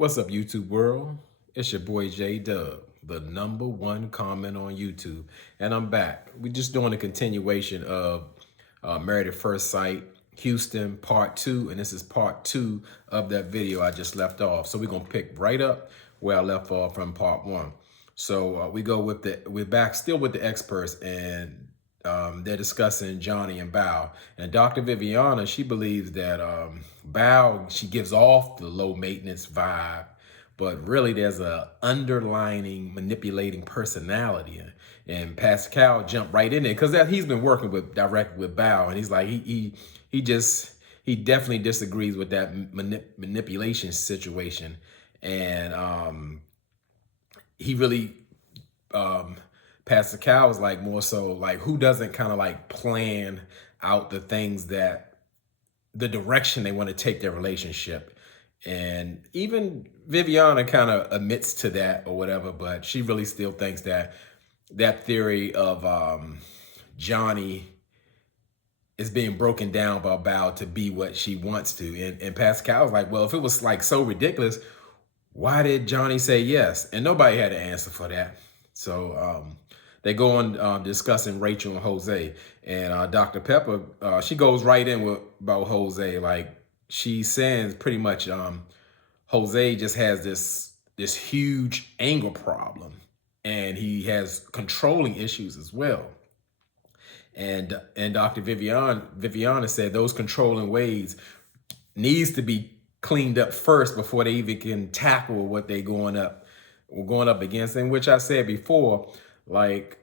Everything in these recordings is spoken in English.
What's up, YouTube world? It's your boy J Dub, the #1 comment on YouTube, and I'm back. We're just doing a continuation of Married at First Sight, Houston, part 2, and this is part 2 of that video I just left off. So we're gonna pick right up where I left off from part 1. So we're back still with the experts, and they're discussing Johnny and Bao. And Dr. Viviana, she believes that Bao, she gives off the low maintenance vibe, but really there's a underlining manipulating personality. And Pascal jumped right in there because he's been working directly with Bao, and he's like he definitely disagrees with that manipulation situation, and he really Pascal was like more so like who doesn't kind of like plan out the things that the direction they want to take their relationship. And even Viviana kind of admits to that or whatever, but she really still thinks that that theory of Johnny is being broken down by Bao to be what she wants to. And Pascal's like, well, if it was like so ridiculous, why did Johnny say yes? And nobody had an answer for that. So they go on discussing Rachel and Jose. And Dr. Pepper, she goes right in about Jose. Like she says pretty much Jose just has this huge anger problem. And he has controlling issues as well. And Dr. Viviana said those controlling ways needs to be cleaned up first before they even can tackle what they going up against. And which I said before, like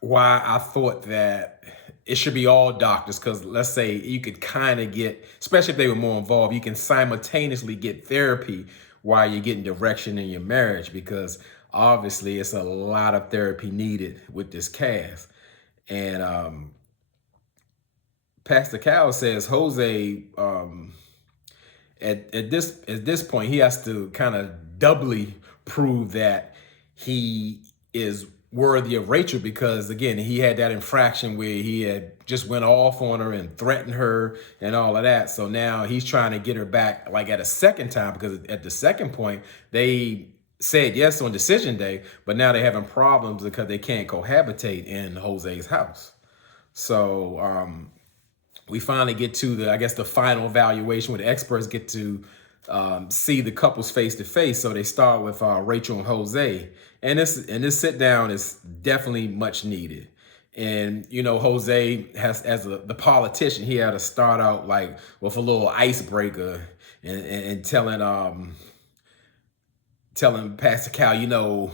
why I thought that it should be all doctors, because let's say you could kind of get, especially if they were more involved, you can simultaneously get therapy while you're getting direction in your marriage, because obviously it's a lot of therapy needed with this cast. And Pastor Cal says Jose at this point he has to kind of doubly prove that he is worthy of Rachel, because again he had that infraction where he had just went off on her and threatened her and all of that. So now he's trying to get her back like at a second time, because at the second point they said yes on decision day, but now they're having problems because they can't cohabitate in Jose's house. So we finally get to the final evaluation where the experts get to see the couples face to face. So they start with Rachel and Jose, and this sit down is definitely much needed. And you know, Jose has, as the politician, he had to start out like with a little icebreaker and telling Pastor Cal, you know,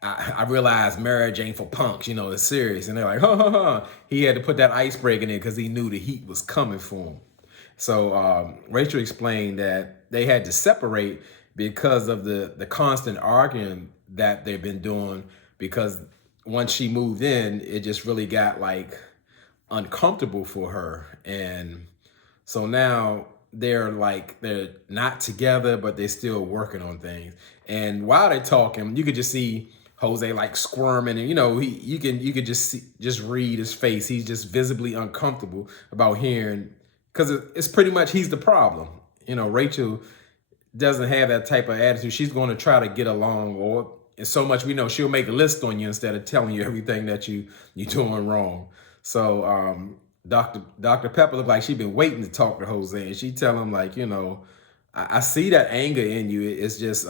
I realize marriage ain't for punks, you know, it's serious. And they're like, huh. He had to put that icebreaker in because he knew the heat was coming for him. So Rachel explained that they had to separate because of the constant arguing that they've been doing, because once she moved in, it just really got like uncomfortable for her. And so now they're not together, but they're still working on things. And while they're talking, you could just see Jose like squirming, and you know, you could just read his face. He's just visibly uncomfortable about hearing, because it's pretty much he's the problem. You know, Rachel doesn't have that type of attitude. She's going to try to get along, or and so much we know she'll make a list on you instead of telling you everything that you're doing wrong. So Dr. Pepper looked like she'd been waiting to talk to Jose, and she tell him like, you know, I see that anger in you. It's just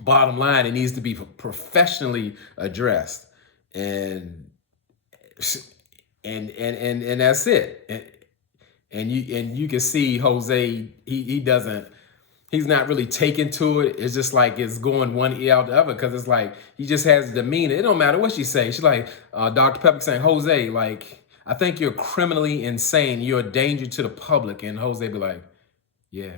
bottom line, it needs to be professionally addressed, and that's it. And you can see Jose, he's not really taken to it. It's just like it's going one ear out the other, because it's like he just has demeanor. It don't matter what she say. She's like Dr. Pepper saying, Jose, like, I think you're criminally insane. You're a danger to the public. And Jose be like, yeah,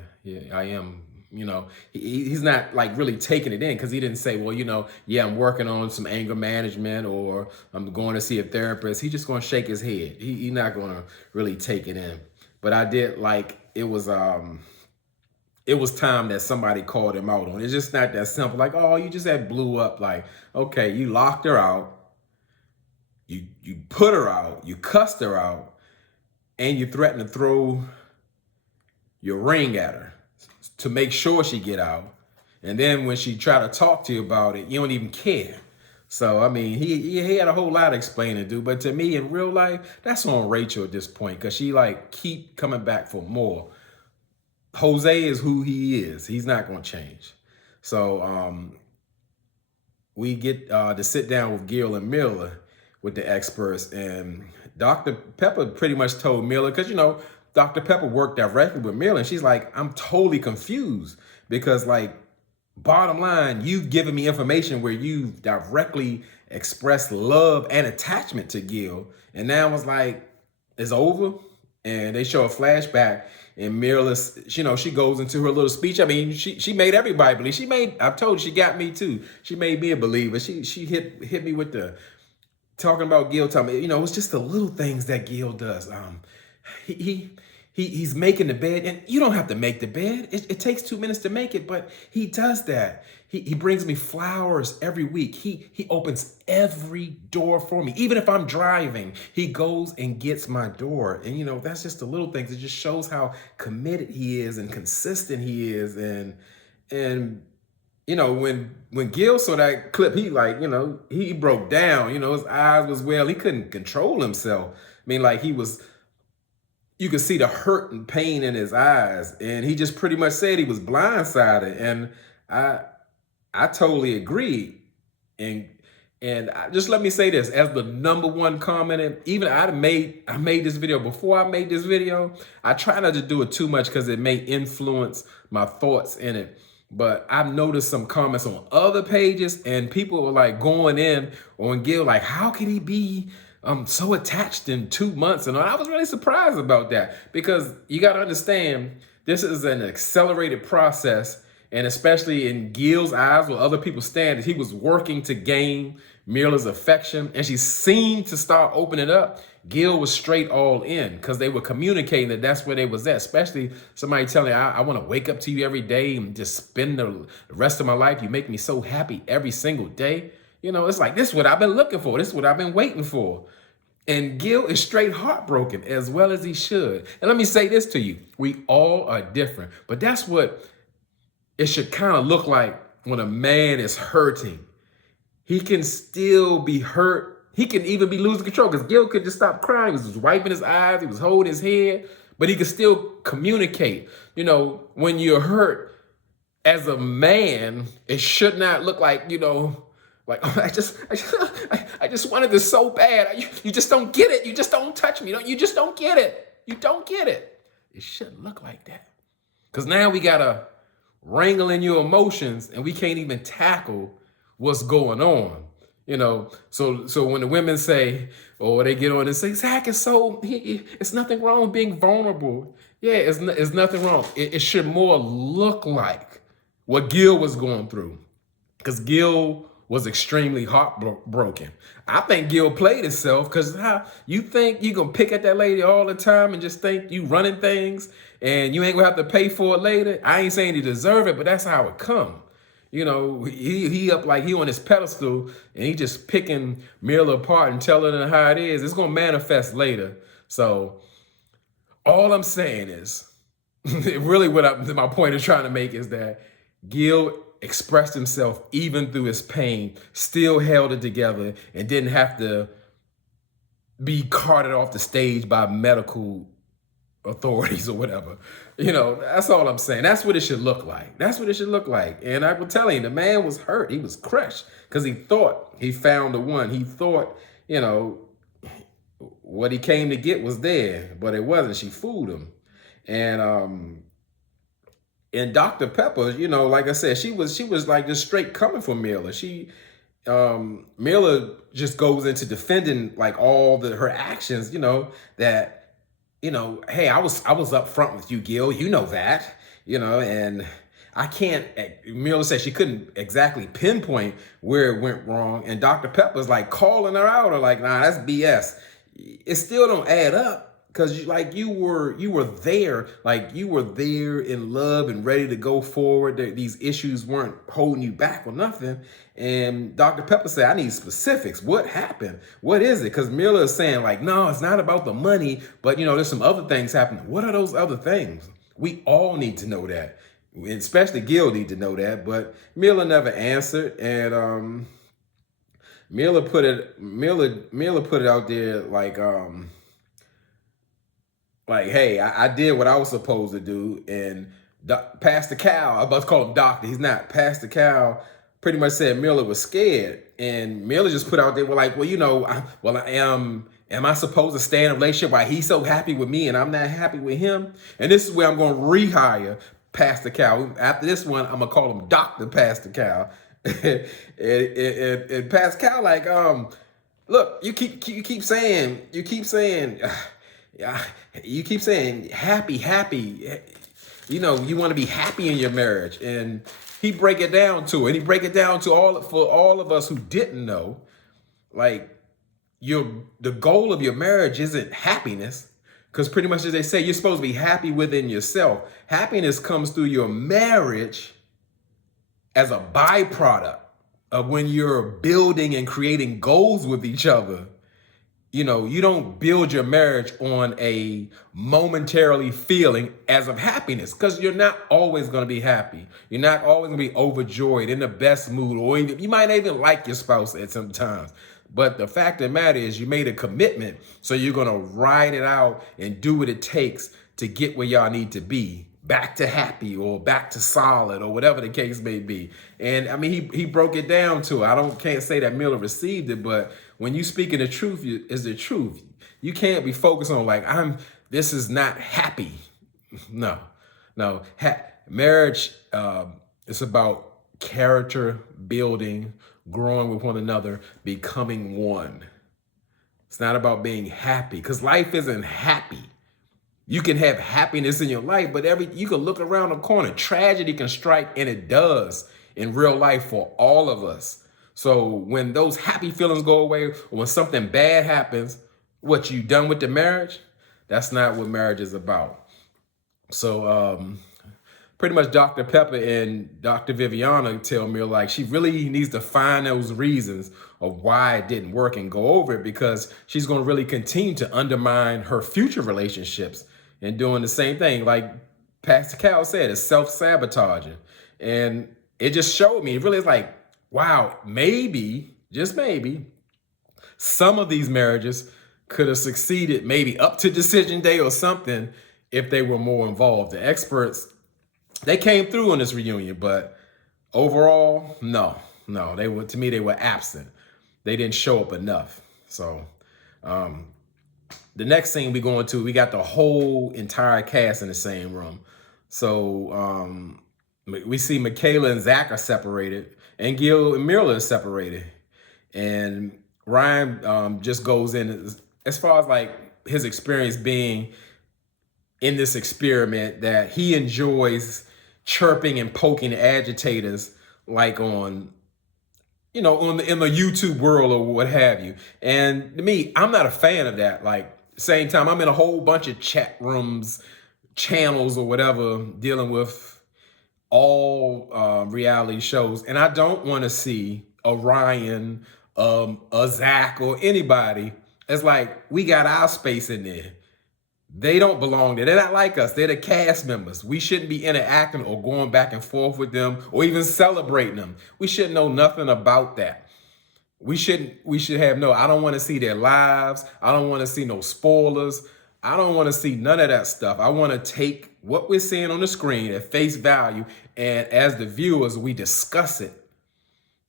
I am. You know, he's not like really taking it in, because he didn't say, well, you know, yeah, I'm working on some anger management, or I'm going to see a therapist. He's just going to shake his head. He's not going to really take it in. But I did like it was time that somebody called him out on. It's just not that simple. Like, oh, you just had blew up. Like, okay, you locked her out. You put her out. You cussed her out. And you threatened to throw your ring at her. to make sure she get out. And then when she try to talk to you about it, you don't even care. So, I mean, he had a whole lot of explaining to do. But to me, in real life, that's on Rachel at this point, because she like keep coming back for more. Jose is who he is. He's not going to change. So we get to sit down with Gil and Myrla with the experts. And Dr. Pepper pretty much told Myrla, because, you know, Dr. Pepper worked directly with Myrla. And she's like, I'm totally confused because, like, bottom line, you've given me information where you directly expressed love and attachment to Gil. And now it's like, it's over. And they show a flashback. And Myrla, you know, she goes into her little speech. I mean, she made everybody believe. I've told you, she got me too. She made me a believer. She hit me with the talking about Gil, telling me, you know, it's just the little things that Gil does. He's making the bed, and you don't have to make the bed. It takes 2 minutes to make it, but he does that. He brings me flowers every week. He opens every door for me. Even if I'm driving, he goes and gets my door. And, you know, that's just the little things. It just shows how committed he is and consistent he is. And you know, when Gil saw that clip, he like, you know, he broke down. You know, his eyes was, well, he couldn't control himself. I mean, like you could see the hurt and pain in his eyes. And he just pretty much said he was blindsided. And I totally agree. And just let me say this, as the #1 comment, and even I made this video. Before I made this video, I try not to do it too much because it may influence my thoughts in it. But I've noticed some comments on other pages, and people were like going in on Gil, like, how could he be so attached in 2 months? And I was really surprised about that, because you got to understand, this is an accelerated process. And especially in Gil's eyes, with other people's standards, he was working to gain Myrla's affection, and she seemed to start opening up. Gil was straight all in, because they were communicating that that's where they was at. Especially somebody telling me, I want to wake up to you every day and just spend the rest of my life. You make me so happy every single day. You know, it's like, this is what I've been looking for. This is what I've been waiting for. And Gil is straight heartbroken, as well as he should. And let me say this to you. We all are different, but that's what it should kind of look like when a man is hurting. He can still be hurt. He can even be losing control, because Gil could just stop crying. He was just wiping his eyes. He was holding his head, but he could still communicate. You know, when you're hurt as a man, it should not look like, you know, like, oh, I just wanted this so bad. You just don't get it. You just don't touch me. You just don't get it. You don't get it. It shouldn't look like that. Because now we got to wrangle in your emotions, and we can't even tackle what's going on. You know, so when the women say, or they get on and say, Zach is so, it's nothing wrong with being vulnerable. Yeah, it's nothing wrong. It should more look like what Gil was going through, because Gil was extremely heartbroken. I think Gil played himself, because how you think you gonna pick at that lady all the time and just think you running things and you ain't gonna have to pay for it later? I ain't saying he deserve it, but that's how it come. You know, he up like he on his pedestal, and he just picking Myrla apart and telling her how it is. It's gonna manifest later. So all I'm saying is, really my point is trying to make is that Gil expressed himself even through his pain, still held it together, and didn't have to be carted off the stage by medical authorities or whatever. You know, that's all I'm saying. That's what it should look like. That's what it should look like. And I will tell you, the man was hurt. He was crushed, because he thought he found the one. He thought, you know, what he came to get was there, but it wasn't. She fooled him. And Dr. Pepper, you know, like I said, she was like just straight coming for Myrla. Myrla just goes into defending like all her actions, you know, that, you know, hey, I was up front with you, Gil, you know that, you know, and Myrla said she couldn't exactly pinpoint where it went wrong. And Dr. Pepper's like calling her out, or like, nah, that's BS. It still don't add up. Because you were there, like you were there in love and ready to go forward. These issues weren't holding you back or nothing. And Dr. Pepper said, I need specifics. What happened? What is it? Because Myrla is saying like, no, it's not about the money, but you know, there's some other things happening. What are those other things? We all need to know that. especially Gil need to know that, but Myrla never answered. And Myrla put it out there like, hey, I did what I was supposed to do. And Pastor Cal, I was about to call him doctor, he's not. Pastor Cal pretty much said Myrla was scared. And Myrla just put out there, well, like, well, you know, am I supposed to stay in a relationship while he's so happy with me and I'm not happy with him? And this is where I'm going to rehire Pastor Cal. After this one, I'm going to call him Dr. Pastor Cal. and Pastor Cal, like, look, you keep saying, yeah, you keep saying happy. You know, you want to be happy in your marriage. And he break it down to it. He break it down to all of us who didn't know, like, the goal of your marriage isn't happiness, because pretty much as they say, you're supposed to be happy within yourself. Happiness comes through your marriage as a byproduct of when you're building and creating goals with each other. You know, you don't build your marriage on a momentarily feeling as of happiness, because you're not always going to be happy. You're not always going to be overjoyed, in the best mood, or even you might not even like your spouse at some times. But the fact of the matter is you made a commitment, so you're going to ride it out and do what it takes to get where y'all need to be, back to happy or back to solid or whatever the case may be. And I mean, he broke it down to it. Can't say that Myrla received it, but when you speaking the truth is the truth. You can't be focused on like, this is not happy. No. Marriage, it's about character building, growing with one another, becoming one. It's not about being happy, because life isn't happy. You can have happiness in your life, but you can look around the corner, tragedy can strike, and it does in real life for all of us. So when those happy feelings go away, or when something bad happens, what you done with the marriage? That's not what marriage is about. So pretty much Dr. Pepper and Dr. Viviana tell me, like, she really needs to find those reasons of why it didn't work and go over it, because she's going to really continue to undermine her future relationships and doing the same thing. Like Pastor Cal said, it's self-sabotaging. And it just showed me, it really is like, wow, maybe, just maybe, some of these marriages could have succeeded maybe up to decision day or something if they were more involved. The experts, they came through on this reunion, but overall, no, to me, they were absent. They didn't show up enough. So the next scene we got the whole entire cast in the same room. So we see Michaela and Zach are separated, and Gil and Myrla is separated. And Ryan just goes in as far as like his experience being in this experiment, that he enjoys chirping and poking agitators, like on, in the YouTube world or what have you. And to me, I'm not a fan of that. Like, same time, I'm in a whole bunch of chat rooms, channels or whatever, dealing with all reality shows. And I don't want to see a Ryan, a Zach, or anybody. It's like, we got our space in there. They don't belong there. They're not like us. They're the cast members. We shouldn't be interacting or going back and forth with them or even celebrating them. We should know nothing about that. We should have I don't want to see their lives. I don't want to see no spoilers. I don't want to see none of that stuff. I want to take what we're seeing on the screen at face value, and as the viewers, we discuss it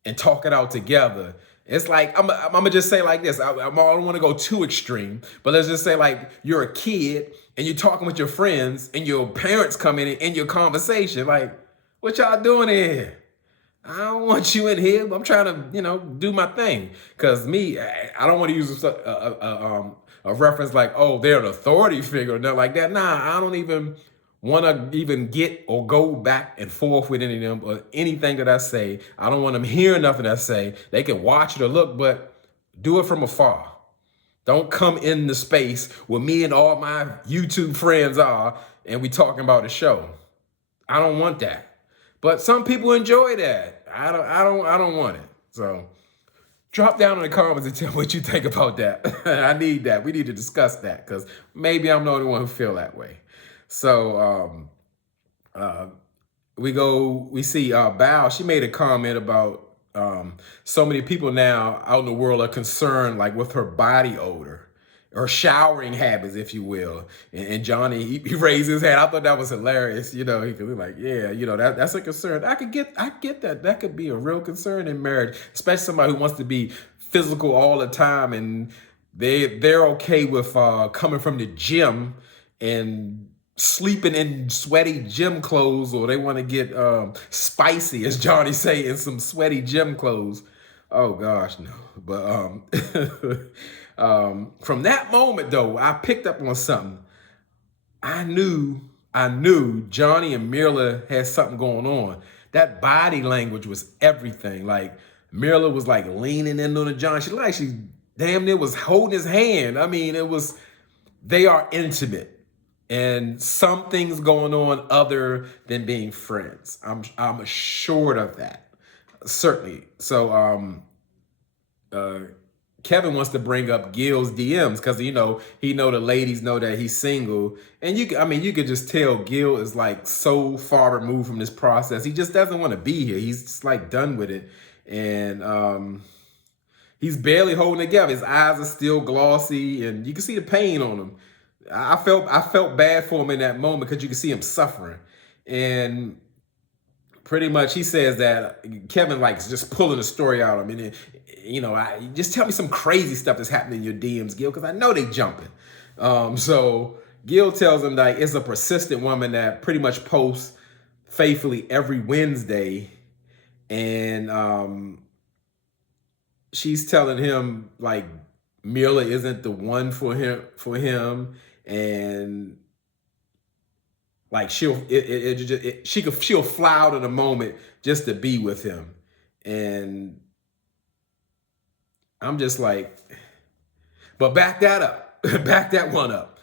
and talk it out together. It's like, I'm gonna just say like this. I don't want to go too extreme, but let's just say like you're a kid and you're talking with your friends and your parents come in your conversation. Like, what y'all doing in here? I don't want you in here. I'm trying to, do my thing. Cause me, I don't want to use a reference like, oh, they're an authority figure or nothing like that. Nah, I don't even want to even get or go back and forth with any of them or anything that I say. I don't want them hearing nothing I say. They can watch it or look, but do it from afar. Don't come in the space where me and all my YouTube friends are and we talking about the show. I don't want that. But some people enjoy that. I don't want it. So drop down in the comments and tell me what you think about that. I need that. We need to discuss that, because maybe I'm the only one who feel that way. So we see Bao. She made a comment about so many people now out in the world are concerned like with her body odor or showering habits, if you will. And Johnny, he raised his hand. I thought that was hilarious. You know, he could be like, yeah, you know, that's a concern. I get that. That could be a real concern in marriage, especially somebody who wants to be physical all the time, and they're okay with coming from the gym and sleeping in sweaty gym clothes, or they want to get spicy, as Johnny say, in some sweaty gym clothes. Oh gosh, no. But from that moment though, I picked up on something. I knew Johnny and Myrla had something going on. That body language was everything. Like Myrla was like leaning in on the John. She damn near was holding his hand. I mean, they are intimate. And something's going on other than being friends. I'm assured of that. Certainly. So Kevin wants to bring up Gil's DMs because he know the ladies know that he's single, and you could just tell Gil is like so far removed from this process. He just doesn't want to be here. He's just like done with it, and he's barely holding it together. His eyes are still glossy, and you can see the pain on him. I felt bad for him in that moment because you can see him suffering, and pretty much he says that Kevin likes just pulling the story out of him, and just tell me some crazy stuff that's happening in your DMs, Gil, because I know they jumping. So Gil tells him that it's a persistent woman that pretty much posts faithfully every Wednesday, and she's telling him like Myrla isn't the one for him, and like she'll fly out of the moment just to be with him. And I'm just like, but back that up, back that one up.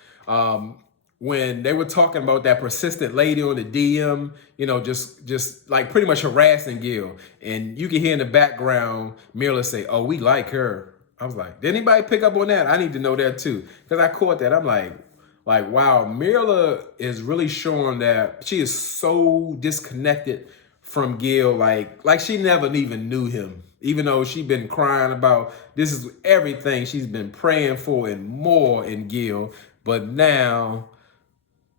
When they were talking about that persistent lady on the DM, just like pretty much harassing Gil, and you can hear in the background Myrla say, "Oh, we like her." I was like, did anybody pick up on that? I need to know that too, because I caught that. I'm like, wow, Myrla is really showing that she is so disconnected from Gil, like she never even knew him, even though she's been crying about this is everything she's been praying for and more in Gil, but now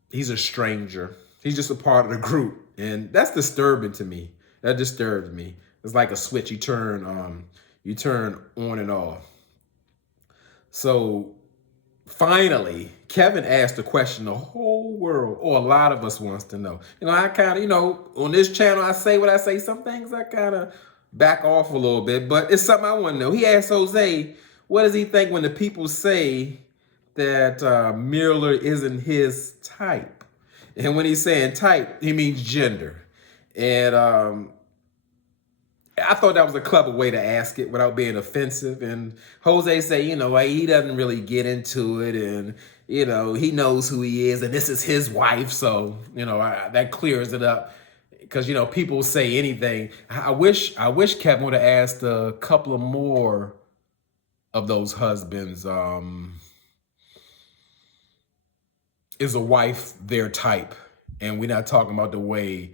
he's a stranger. He's just a part of the group, and that's disturbing to me. That disturbs me. It's like a switch you turn on and off. So finally, Kevin asked a question the whole world, or a lot of us wants to know. I kind of, on this channel, I say what I say. Some things I kind of back off a little bit, but it's something I want to know. He asked Jose, what does he think when the people say that Myrla isn't his type? And when he's saying type, he means gender. And I thought that was a clever way to ask it without being offensive. And Jose say, he doesn't really get into it, and he knows who he is, and this is his wife, so that clears it up. Because people say anything. I wish Kevin would have asked a couple of more of those husbands. Is a wife their type? And we're not talking about the way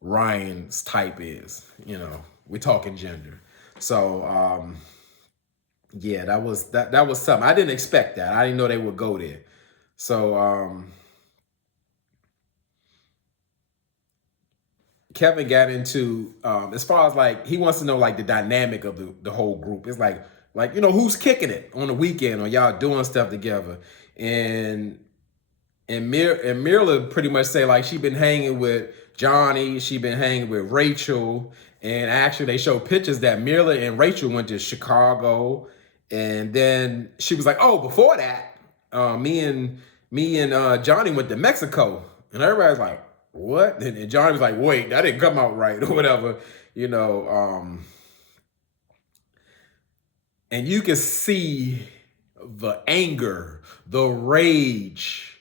Ryan's type is. We're talking gender. So yeah, that was something. I didn't expect that. I didn't know they would go there. So Kevin got into as far as like he wants to know like the dynamic of the whole group. It's like who's kicking it on the weekend, or y'all doing stuff together. And Myrla pretty much say like she been hanging with Johnny, she been hanging with Rachel, and actually they show pictures that Myrla and Rachel went to Chicago, and then she was like, oh, before that, me and Johnny went to Mexico, and everybody's like, what? And Johnny was like, wait, that didn't come out right, or whatever, and you can see the anger, the rage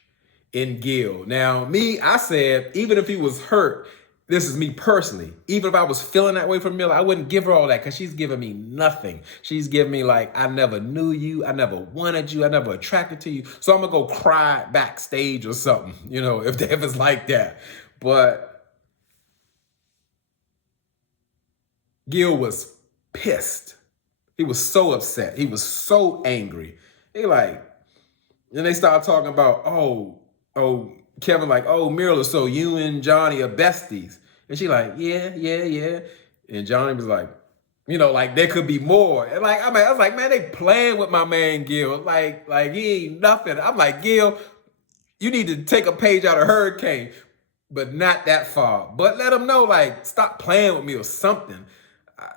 in Gil. Now, I said, even if he was hurt, this is me personally, even if I was feeling that way for Myrla, I wouldn't give her all that because she's giving me nothing. She's giving me like, I never knew you, I never wanted you, I never attracted to you. So I'm gonna go cry backstage or something, if it's like that. But Gil was pissed. He was so upset. He was so angry. He like, and they started talking about, Kevin like, oh, Myrla, so you and Johnny are besties. And she like, yeah, yeah, yeah. And Johnny was like, like there could be more. And like, I was like, man, they playing with my man Gil. Like he ain't nothing. I'm like, Gil, you need to take a page out of Hurricane, but not that far. But let him know, like, stop playing with me or something.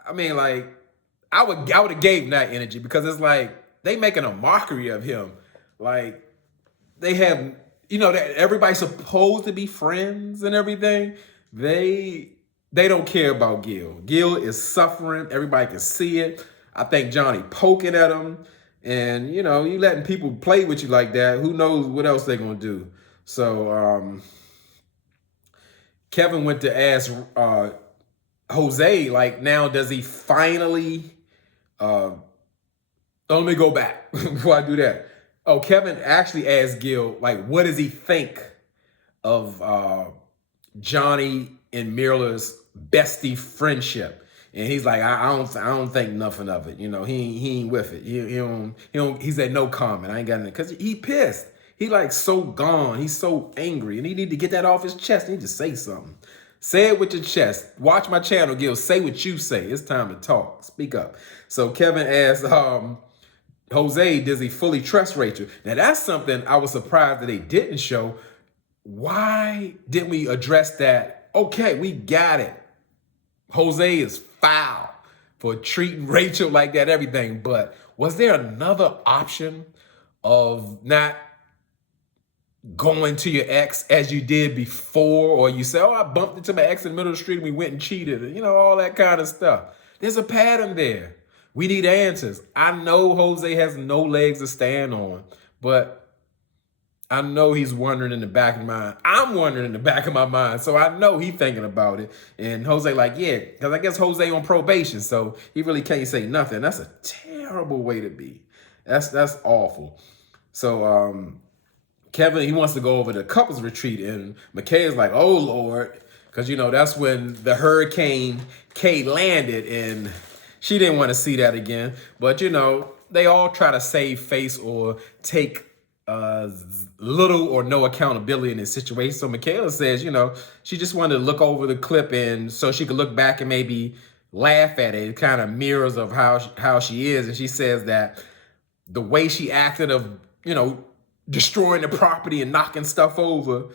I mean, like, I would have gave him that energy, because it's like they making a mockery of him. Like, they have, that everybody's supposed to be friends and everything. They don't care about Gil. Gil is suffering. Everybody can see it. I think Johnny poking at him. And, you letting people play with you like that, who knows what else they're going to do. So Kevin went to ask Jose, like, now does he finally... let me go back before I do that. Oh, Kevin actually asked Gil, like, what does he think of Johnny and Myrla's bestie friendship? And he's like, I don't think nothing of it. He ain't with it. He said no comment. I ain't got nothing, because he pissed. He like so gone. He's so angry, and he need to get that off his chest. He need to say something. Say it with your chest. Watch my channel, Gil. Say what you say. It's time to talk. Speak up. So Kevin asked Jose, does he fully trust Rachel? Now that's something I was surprised that they didn't show. Why didn't we address that? Okay, we got it. Jose is foul for treating Rachel like that, everything. But was there another option of not going to your ex as you did before? Or you say, oh, I bumped into my ex in the middle of the street and we went and cheated, all that kind of stuff. There's a pattern there. We need answers. I know Jose has no legs to stand on, but I know he's wondering in the back of my mind. I'm wondering in the back of my mind, so I know he's thinking about it. And Jose like, yeah, because I guess Jose on probation, so he really can't say nothing. That's a terrible way to be. That's awful. So Kevin, he wants to go over to couples retreat, and Michaela's like, oh, Lord, because, that's when the Hurricane K landed, and she didn't want to see that again. But, they all try to save face or take little or no accountability in this situation. So Michaela says, she just wanted to look over the clip, and so she could look back and maybe laugh at it. It kind of mirrors of how she is. And she says that the way she acted of, destroying the property and knocking stuff over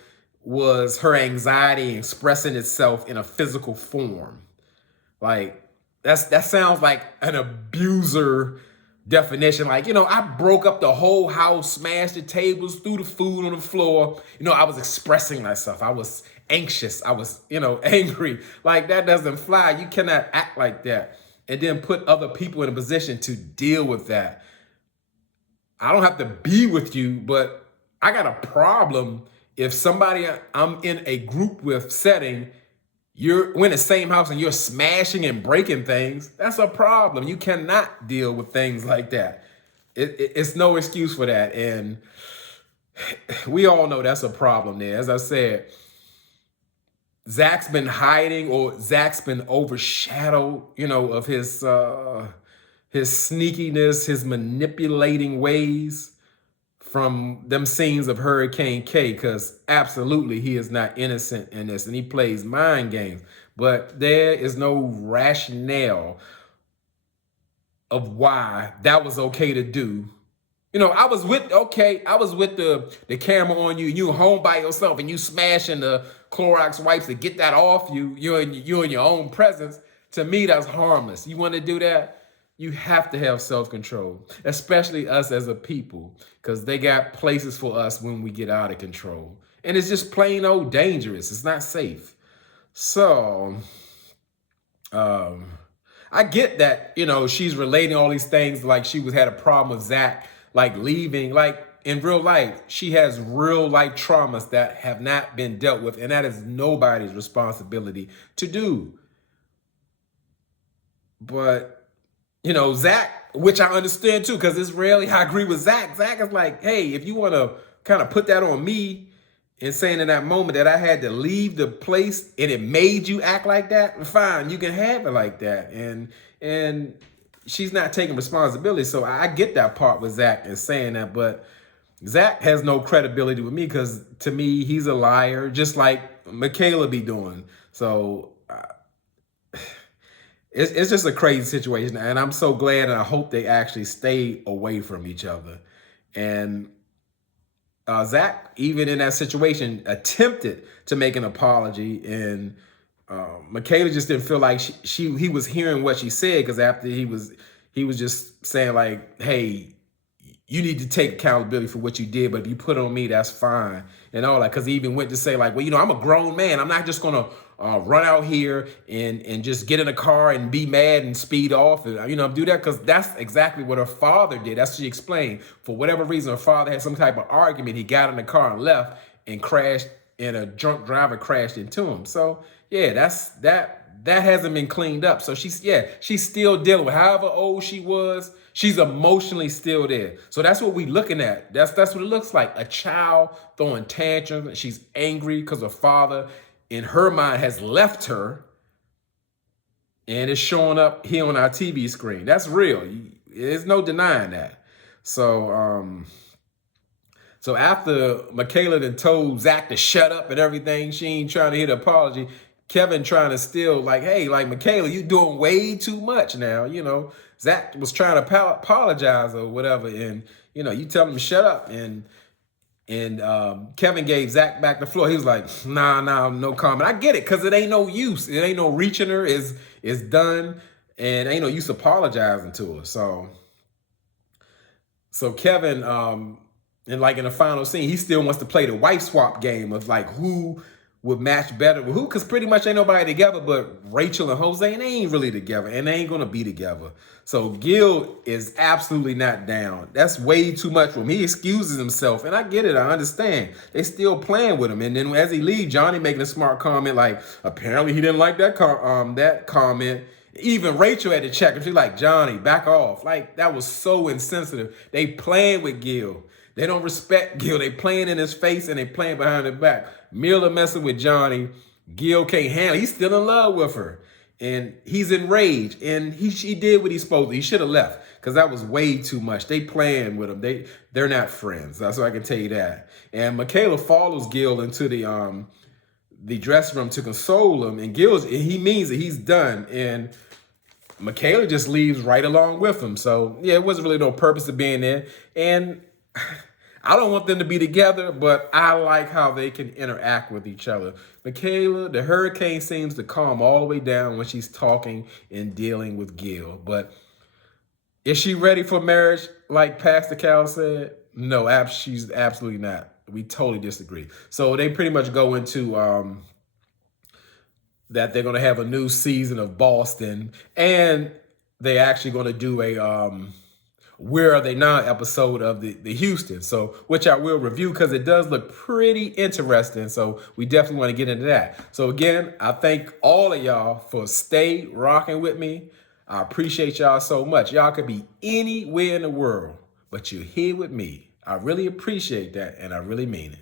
was her anxiety expressing itself in a physical form. Like, that sounds like an abuser definition. Like, I broke up the whole house, smashed the tables, threw the food on the floor. I was expressing myself. I was anxious. I was, angry. Like, that doesn't fly. You cannot act like that and then put other people in a position to deal with that. I don't have to be with you, but I got a problem if somebody I'm in a group with setting, we're in the same house and you're smashing and breaking things. That's a problem. You cannot deal with things like that. It's no excuse for that. And we all know that's a problem there. As I said, Zach's been hiding, or Zach's been overshadowed, of his sneakiness, his manipulating ways from them scenes of Hurricane K, because absolutely he is not innocent in this, and he plays mind games. But there is no rationale of why that was okay to do. I was with the camera on you, and you home by yourself, and you smashing the Clorox wipes to get that off you in your own presence. To me, that's harmless. You want to do that? You have to have self-control, especially us as a people, because they got places for us when we get out of control. And it's just plain old dangerous. It's not safe. So I get that, she's relating all these things like she had a problem with Zach, like leaving. Like in real life, she has real life traumas that have not been dealt with, and that is nobody's responsibility to do. But Zach, which I understand too, because it's rarely I agree with Zach. Zach is like, hey, if you want to kind of put that on me, and saying in that moment that I had to leave the place and it made you act like that, fine, you can have it like that. And she's not taking responsibility. So I get that part with Zach and saying that, but Zach has no credibility with me because to me, he's a liar, just like Michaela be doing. So it's just a crazy situation. And I'm so glad and I hope they actually stay away from each other. And Zach, even in that situation, attempted to make an apology, and Michaela just didn't feel like he was hearing what she said, because after he was just saying like, "Hey, you need to take accountability for what you did, but if you put it on me, that's fine," and all that. Because he even went to say like, "Well, I'm a grown man. I'm not just gonna run out here and just get in a car and be mad and speed off and do that," because that's exactly what her father did. That's what she explained. For whatever reason, her father had some type of argument. He got in the car and left and crashed, and a drunk driver crashed into him. So yeah, that hasn't been cleaned up. So she's still dealing with however old she was. She's emotionally still there. So that's what we looking at. That's what it looks like. A child throwing tantrums. She's angry because her father, in her mind, has left her, and it's showing up here on our TV screen. That's real. There's no denying that. So after Michaela then told Zach to shut up and everything, she ain't trying to hear the apology. Kevin trying to still like, hey, like, Michaela, you doing way too much now. Zach was trying to apologize or whatever, and you tell him to shut up. And Kevin gave Zach back the floor. He was like, nah, no comment. I get it, because it ain't no use. It ain't no reaching her. It's done, and ain't no use apologizing to her. So Kevin, and like in the final scene, he still wants to play the wife swap game of like who would match better with who, because pretty much ain't nobody together but Rachel and Jose, and they ain't really together, and they ain't gonna be together. So Gil is absolutely not down. That's way too much for him. He excuses himself, and I get it, I understand. They still playing with him, and then as he leaves, Johnny making a smart comment like, apparently he didn't like that comment. Even Rachel had to check him. She's like, Johnny, back off. Like, that was so insensitive. They playing with Gil. They don't respect Gil. They playing in his face and they playing behind his back. Myrla messing with Johnny. Gil can't handle it. He's still in love with her. And he's enraged. And he did what he's supposed to. He should have left, because that was way too much. They playing with him. They're not friends. That's what I can tell you that. And Michaela follows Gil into the dressing room to console him. And he means that he's done. And Michaela just leaves right along with him. So yeah, it wasn't really no purpose of being there. And I don't want them to be together, but I like how they can interact with each other. Michaela, the hurricane seems to calm all the way down when she's talking and dealing with Gil. But is she ready for marriage, like Pastor Cal said? No, she's absolutely not. We totally disagree. So they pretty much go into that they're going to have a new season of Boston, and they're actually going to do a Where Are They Now episode of the Houston, so which I will review, because it does look pretty interesting. So we definitely want to get into that. So again, I thank all of y'all for stay rocking with me. I appreciate y'all so much. Y'all could be anywhere in the world, but you're here with me. I really appreciate that, and I really mean it.